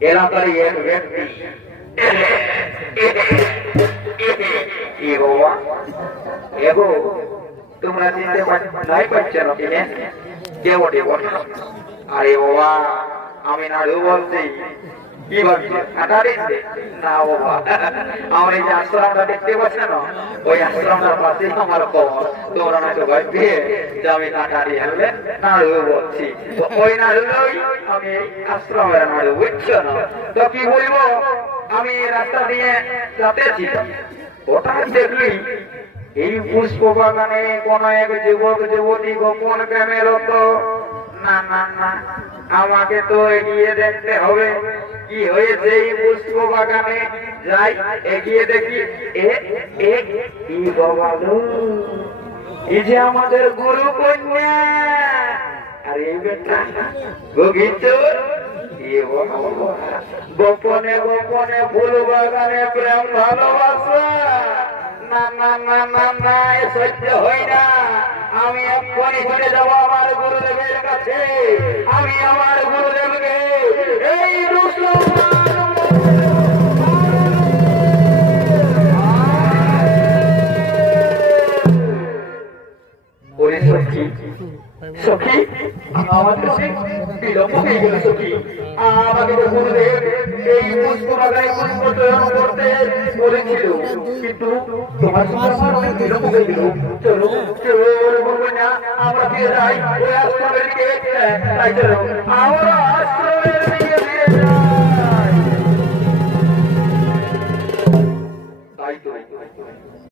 এলাকার এক ব্যক্তি কি বাবা এগো তোমরা চিনতে নাই পারছো না কিনে কে বটে বল আরে বাবা আমি নাড়ু বলছি কি ভাবছি কাটারি না বাবা আমার এই যে আশ্রমটা দেখতে পাচ্ছ না ওই আশ্রমটার পাশে আমার খবর তোমরা না তো ভাববে যে আমি কাটারি হলে নাড়ু বলছি তো ওই নাড়ু আমি আশ্রমের নাড়ু বুঝছো না তো কি বলবো আমি রাস্তা দিয়ে যাতেছি ওটাই দেখলি এই পুষ্প বাগানে কোন এক যুবক যুবতী গোপন প্রেমে রত না না না আমাকে তো এগিয়ে দেখতে হবে কি হয়েছে এই পুষ্প বাগানে যাই এগিয়ে দেখি এই বাবা এই যে আমাদের গুরু কন্যা আর এই বেটা বগিচুর গোপনে গোপনে ফুল বাগানে প্রেম ভালোবাসা না না না না না সহ্য হয় না আমি এক্ষুনি ছুটে যাবো আমার গুরুদেবের কাছে আমি আমার গুরুদেবকে এই সখী সখী আমাদের বিলম্ব হয়ে গেল সখী আমাকে তো গুরুদেব এই পুষ্প বাগানে পুষ্প চয়ন করতে বলেছিল কিন্তু তোমার সঙ্গে আমার অনেক বিলম্ব হয়ে গেল চলো চলো বলবো না আমরা ফিরে যাই ওই আশ্রমের দিকে তাই চলো আমরা আশ্রমের